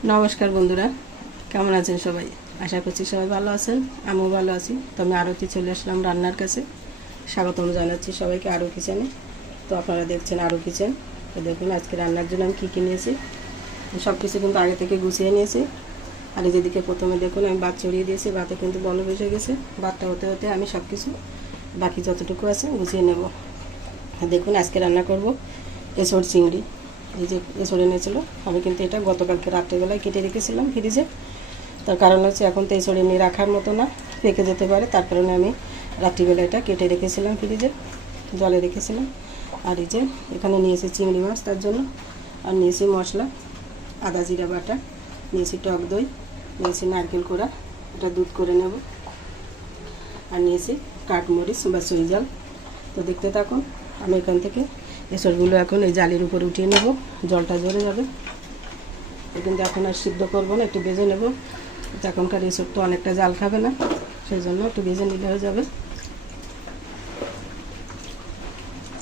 नमस्कार बंधुरा केमन आছেন সবাই आशा করছি সবাই ভালো আছেন আমিও ভালো আছি তো আমি আরতি চলে আসলাম রান্নার কাছে স্বাগতম জানাচ্ছি সবাইকে আরো কিচেনে তো আপনারা দেখছেন আরো কিচেন তো দেখুন আজকে রান্নার জন্য আমি কি কি নিয়েছি সব কিছু কিন্তু আগে থেকে গুছিয়ে নিয়েছি আর এই যেদিকে প্রথমে দেখুন আমি ভাত চড়িয়ে দিয়েছি ভাতে কিন্তু বলক এসে গেছে ভাতটা হতে হতে আমি সব কিছু বাকি যতটুকু আছে গুছিয়ে নেব দেখুন আজকে রান্না করব এঁচড় চিংড়ি এই যে এঁচড় এনেছিল আমি কিন্তু এটা গতকালকে রাত্রেবেলায় কেটে রেখেছিলাম ফ্রিজে তার কারণ হচ্ছে এখন তো এঁচড় এমনি রাখার মতো না পেকে যেতে পারে তার কারণে আমি রাত্রিবেলা এটা কেটে রেখেছিলাম ফ্রিজে জলে রেখেছিলাম আর এই যে এখানে নিয়েছি চিংড়ি মাছ তার জন্য আর নিয়েছি মশলা আদা জিরা বাটা নিয়েছি টক দই নিয়েছি নারকেল কোড়া এটা দুধ করে নেব আর নিয়েছি কাঠমরিচ বা সইজাল তো দেখতে থাকুন আমি এখান থেকে এসবগুলো এখন এই জালের উপরে উঠিয়ে নেব জলটা ঝরে যাবে কিন্তু এখন আর সিদ্ধ করবো না একটু ভেজে নেব এখনকার এসব তো অনেকটা জাল খাবে না সেই জন্য একটু ভেজে নিলে হয়ে যাবে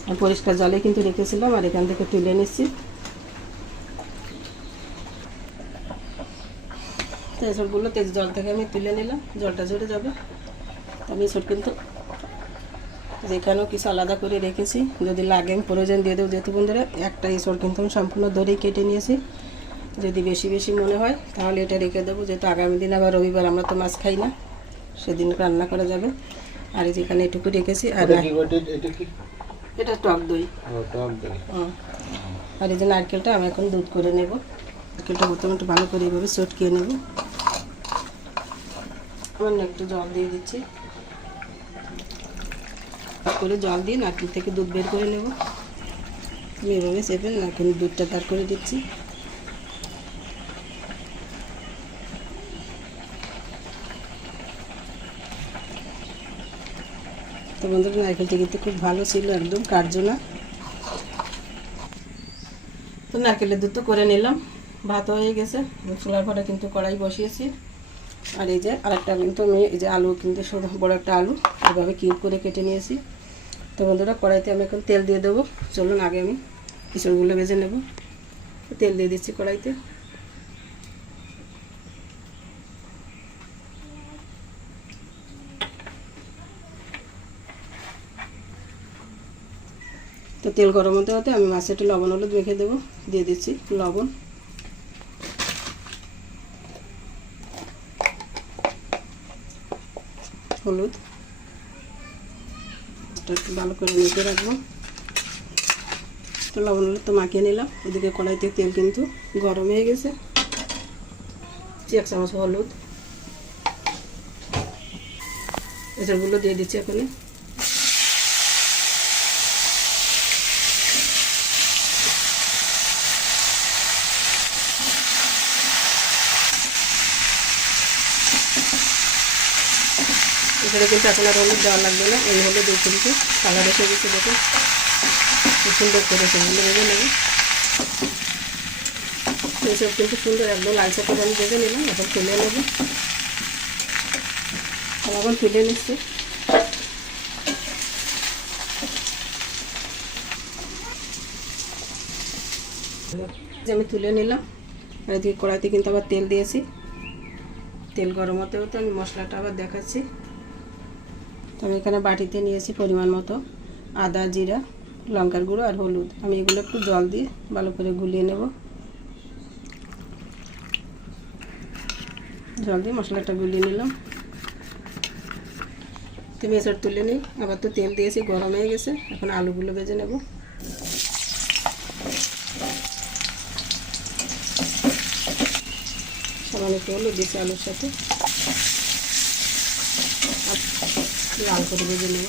আর পরিষ্কার জলে কিন্তু রেখেছিলাম আর এখান থেকে তুলে নিচ্ছি তো এসবগুলো তেজ জল থেকে আমি তুলে নিলাম জলটা ঝরে যাবে আমি এসব কিন্তু যেখানেও কিছু আলাদা করে রেখেছি যদি লাগে আমি প্রয়োজন দিয়ে দেবো যেহেতু বন্ধুরা একটা এঁচড় কিন্তু আমি সম্পূর্ণ দড়ি কেটে নিয়েছি যদি বেশি বেশি মনে হয় তাহলে এটা রেখে দেবো যেহেতু আগামী দিন আবার রবিবার আমরা তো মাছ খাই না সেদিন রান্না করা যাবে আর যেখানে এটুকু রেখেছি আর এটা টক দই আর এই যে নারকেলটা আমি এখন দুধ করে নেব নারকেলটা প্রথমে একটু ভালো করে এইভাবে চটকিয়ে নেব আমার একটু জল দিয়ে দিচ্ছি করে জল দিয়ে নারকেল থেকে দুধ বের করে নেব আমি এভাবে চেপে নারকেল দুধটা তার করে দিচ্ছি তো বন্ধুরা নারকেলটা কিন্তু খুব ভালো ছিল একদম কাটজো না তো নারকেলের দুধ তো করে নিলাম ভাত হয়ে গেছে চুলার পরে কিন্তু কড়াই বসিয়েছি আর এই যে আরেকটা কিন্তু আমি এই যে আলু কিন্তু বড় একটা আলু এভাবে কিউব করে কেটে নিয়েছি তো বন্ধুরা কড়াইতে আমি এখন তেল দিয়ে দেবো চলুন আগে আমি এঁচড়গুলো ভেজে নেব তেল দিয়ে দিচ্ছি কড়াইতে তো তেল গরম হতে হতে আমি মাছে একটু লবণ হলুদ মেখে দেবো দিয়ে দিচ্ছি লবণ হলুদ একটু ভালো করে মেখে রাখবো তো লবণ হলুদ তো মাখিয়ে নিলাম এদিকে কড়াইতে তেল কিন্তু গরম হয়ে গেছে 1 চামচ হলুদ এসবগুলো দিয়ে দিচ্ছি এখানে এখানে কিন্তু এখন আর হলুদ দেওয়া লাগবে না এই হলুদ এই কিন্তু কালার এসে গেছে দেখুন খুব সুন্দর করে সেগুলো ভেজে নেব এইসব কিন্তু সুন্দর একদম লালচা করে আমি ভেজে নিলাম এখন তুলে নেব এখন তুলে নিচ্ছি যে আমি তুলে নিলাম আর এদিকে কড়াইতে কিন্তু আবার তেল দিয়েছি তেল গরম হতে হতে আমি মশলাটা আবার দেখাচ্ছি তো আমি এখানে বাটিতে নিয়েছি পরিমাণ মতো আদা জিরা লঙ্কার গুঁড়ো আর হলুদ আমি এগুলো একটু জল দিয়ে ভালো করে গুলিয়ে নেব জল দিয়ে মশলাটা গুলিয়ে নিলাম তুমি এসব তুলে নিই আবার তো তেল দিয়েছি গরম হয়ে গেছে এখন আলুগুলো ভেজে নেব সামান্য একটু হলুদ দিয়েছি আলুর সাথে লাল করে ভেজে নেব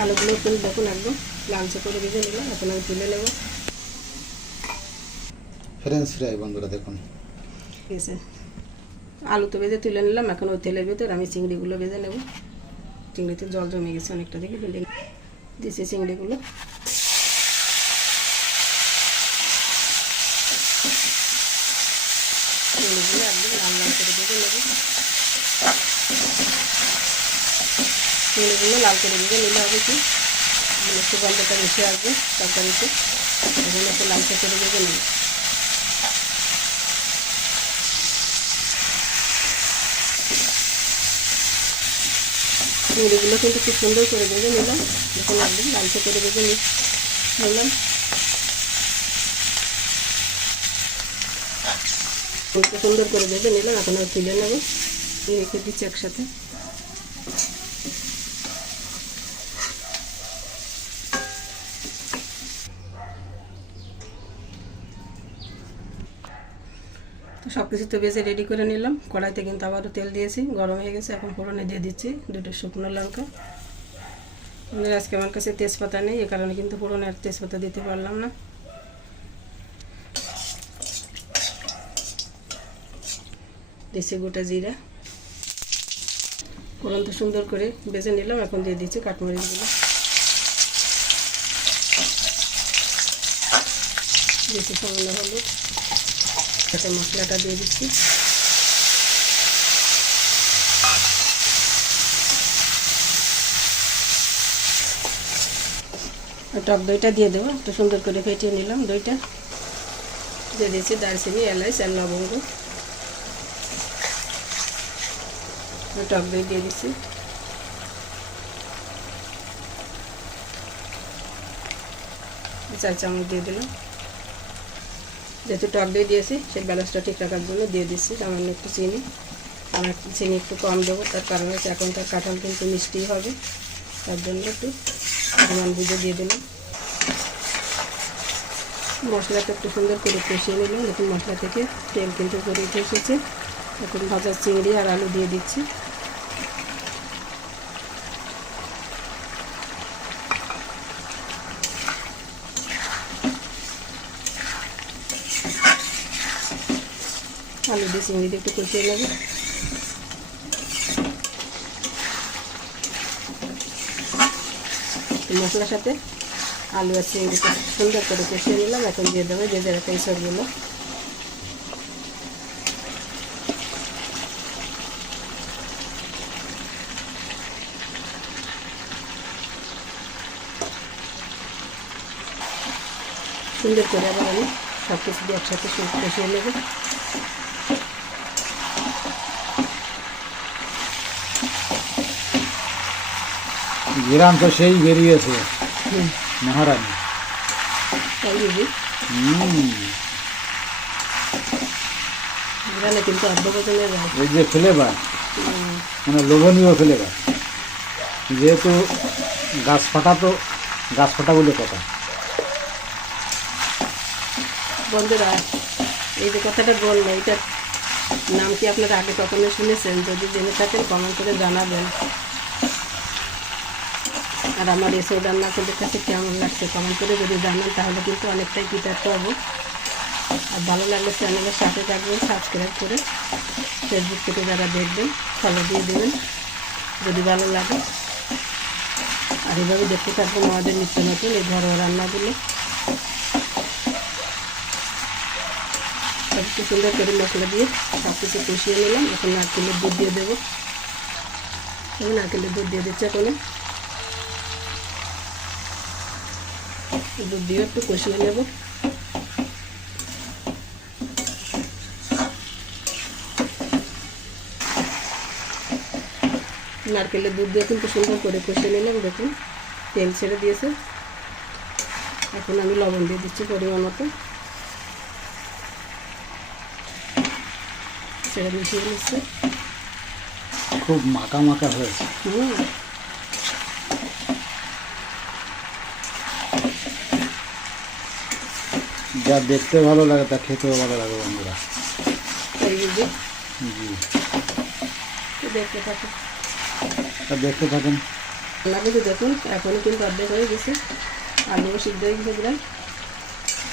আলুগুলো কিন্তু দেখুন একদম লালচে করে ভেজে নিলাম এখন আমি তুলে নেব ফ্রেঞ্চ ফ্রাই বন্ধুরা দেখুন ঠিক আছে আলু তো ভেজে তুলে নিলাম এখন ওই তেলের ভেতর আমি চিংড়িগুলো ভেজে নেব চিংড়িতে জল জমে গেছে অনেকটা দেখে দিয়েছি চিংড়িগুলো চিংড়িগুলো একদম লাল লাল করে ভেজে নেব চিংড়িগুলো লাল করে ভেজে নিলে হবে কি একটু গন্ধটা বেশি আসবে তরকারিতে এখন একটু লালচে করে ভেজে নিই। চিংড়িগুলো কিন্তু খুব সুন্দর করে ভেজে নিলাম, এখন একদম লালচে করে ভেজে নিলাম। একটু সুন্দর করে ভেজে নিলাম, এখন আর তুলে নেব, রেখে দিচ্ছি একসাথে। তো সব কিছু তো ভেজে রেডি করে নিলাম। কড়াইতে কিন্তু আবারও তেল দিয়েছি, গরম হয়ে গেছে। এখন ফোড়নে দিয়ে দিচ্ছি 2টো শুকনো লঙ্কা। আজকে আমার কাছে তেজপাতা নেই, এ কারণে কিন্তু ফোড়নে আর তেজপাতা দিতে পারলাম না। দিচ্ছি গোটা জিরা। ফোড়ন তো সুন্দর করে ভেজে নিলাম, এখন দিয়ে দিচ্ছি কাঠমরিচগুলো। দিচ্ছি সামান্য হলুদ, সাথে মশলাটা দিয়ে দিচ্ছি। টক দইটা দিয়ে দেবো, একটু সুন্দর করে ফেটিয়ে নিলাম দইটা। দিয়ে দিচ্ছি দারচিনি, এলাচ আর লবঙ্গ। টক দই দিয়ে দিচ্ছি। চার চামচ দিয়ে দিলাম। যেহেতু টক দই দিয়েছি, সেই ব্যালেন্সটা ঠিক রাখার জন্য দিয়ে দিচ্ছি সামান্য একটু চিনি। আমার চিনি একটু কম দেবো, তার কারণ হচ্ছে এখন তার কাঁঠাল কিন্তু মিষ্টি হবে, তার জন্য একটু পরিমাণ বুঝে দিয়ে দিলাম। মশলাটা একটু সুন্দর করে কষিয়ে নিলাম। নতুন মশলা থেকে তেল কিন্তু উপরে উঠে এসেছে। এখন ভাজা চিংড়ি আর আলু দিয়ে দিচ্ছি। আলু দিয়ে চিংড়ি দিয়ে একটু কষিয়ে নেব। মশলার সাথে আলু আর চিংড়িটা সুন্দর করে কষিয়ে নিলাম। এখন দিয়ে দেবো ভেজে রাখা এসবগুলো। সুন্দর করে আবার আমি সব কিছু দিয়ে একসাথে কষিয়ে নেব। গ্রাম তো সেই বেরিয়েছে মহারানী। গ্রামে কিন্তু অর্ধপচনের এই যে ফ্লেভার, মানে লোভনীয় ফ্লেভার। যেহেতু গাছ ফাটা বলে কথা। বন্ধুরা, এই যে কথাটা বললো, এটার নাম কি আপনারা আগে কখনো শুনেছেন? যদি জেনে থাকেন কমেন্ট করে জানাবেন। আর আমার এসব রান্না আপনাদের কাছে কেমন লাগছে কমেন্ট করে যদি জানান, তাহলে কিন্তু অনেকটাই কৃতার্থ হবো। আর ভালো লাগলে চ্যানেলের সাথে থাকবেন, সাবস্ক্রাইব করে। ফেসবুক থেকে যারা দেখবেন ফলো দিয়ে দেবেন যদি ভালো লাগে। আর এইভাবে দেখতে থাকবেন আমাদের নিত্য নতুন এই ঘরোয়া রান্নাগুলো। একটু সুন্দর করে মশলা দিয়ে সব কিছু কষিয়ে নিলাম। এখন নারকেলের দুধ দিয়ে দেবো। নারকেলের দুধ দিয়ে দিচ্ছে। এখন দুধ দিয়ে একটু কষিয়ে নেব। নারকেলের দুধ দিয়ে কিন্তু সুন্দর করে কষিয়ে নিলাম। দেখুন তেল ছেড়ে দিয়েছে। এখন আমি লবণ দিয়ে দিচ্ছি পরিমাণ মতো। ছেড়ে মিশিয়ে নিচ্ছে। খুব মাখা মাখা হয়েছে। যা দেখতে ভালো লাগে তা খেতেও ভালো লাগে বন্ধুরা। জি, দেখতে থাকেন। লাগে দেখুন এখনই কিন্তু অর্ধেক হয়ে গেছে। আলুও সিদ্ধ হয়ে গেছে প্রায়।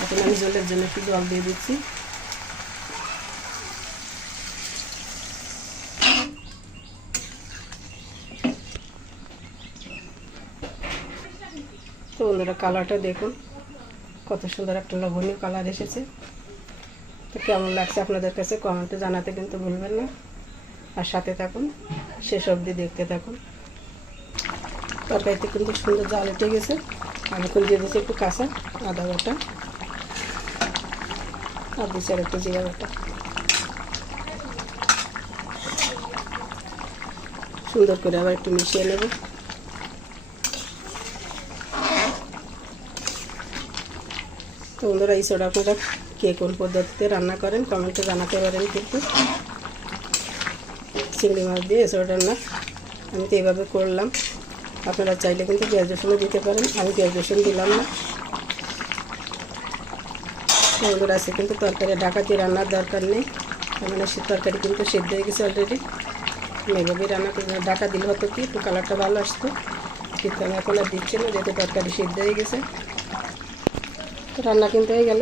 এখন আমি জলের জন্য একটু জল দিয়ে দিচ্ছি। তো বন্ধুরা, কালারটা দেখুন কত সুন্দর একটা লোভনীয় কালার এসেছে। তো কেমন লাগছে আপনাদের কাছে কমেন্টে জানাতে কিন্তু ভুলবেন না। আর সাথে থাকুন, শেষ অবধি দেখতে থাকুন। তরকারিতে কিন্তু সুন্দর জাল উঠে গেছে। আমি এখন দিয়ে দিচ্ছি একটু কাঁচা আদা বাটা। আর দিচ্ছি আর একটু জিরা বাটা। সুন্দর করে আবার একটু মিশিয়ে নেব। তো বন্ধুরা, এই সোডা আপনারা কে কোন পদ্ধতিতে রান্না করেন কমেন্টে জানাতে পারেন। কিন্তু চিংড়ি মাছ দিয়ে এসব রান্না আমি তো এইভাবে করলাম। আপনারা চাইলে কিন্তু পেঁয়াজ রসুনও দিতে পারেন, আমি পেঁয়াজ রসুন দিলাম না। বন্ধুরা, আছে কিন্তু তরকারি ঢাকা দিয়ে রান্নার দরকার নেই, মানে সে তরকারি কিন্তু সেদ্ধ হয়ে গেছে অলরেডি। এভাবেই রান্না করে ঢাকা দিলে হতো কি একটু কালারটা ভালো আসতো, কিন্তু আমি এখন আর দিচ্ছি না, যেহেতু তরকারি সেদ্ধ হয়ে গেছে। তো রান্না কিন্তু হয়ে গেল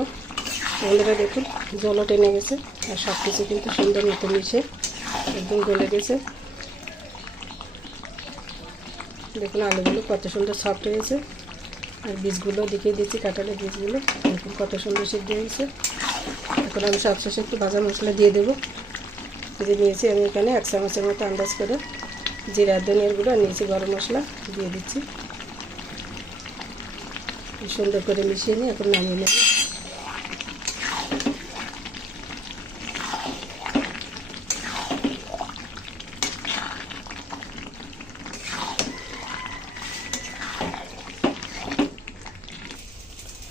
বন্ধুরা। দেখুন জলও টেনে গেছে আর সব কিছু কিন্তু সুন্দর মতো মিশে একদম গলে গেছে। দেখুন আলুগুলো কত সুন্দর সফট হয়েছে, আর বীজগুলো দেখিয়ে দিচ্ছি, কাঁঠালের বীজগুলো দেখুন কত সুন্দর সিদ্ধ হয়েছে। এখন আমি সবশেষে একটু ভাজা মশলা দিয়ে দেবো। যে নিয়েছি আমি এখানে 1 চামচের মতো আন্দাজ করে জিরা ধনিয়ার গুঁড়ো, নিয়েছি গরম মশলা দিয়ে দিচ্ছি। সুন্দর করে মিশিয়ে নিয়ে এখন নামিয়ে নেব।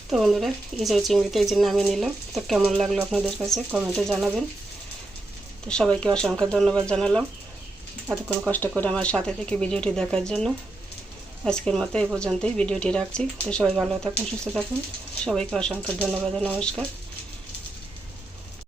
তো বন্ধুরা, ইঁচড় চিংড়িতে এই যে নামিয়ে নিলাম। তো কেমন লাগলো আপনাদের কাছে কমেন্টে জানাবেন। তো সবাইকে অসংখ্য ধন্যবাদ জানালাম এতক্ষণ কষ্ট করে আমার সাথে থেকে ভিডিওটি দেখার জন্য। আজকের মতো এই পর্যন্তই ভিডিওটি রাখছি। তো সবাই ভালো থাকুন, সুস্থ থাকুন। সবাইকে অসংখ্য ধন্যবাদ ও নমস্কার।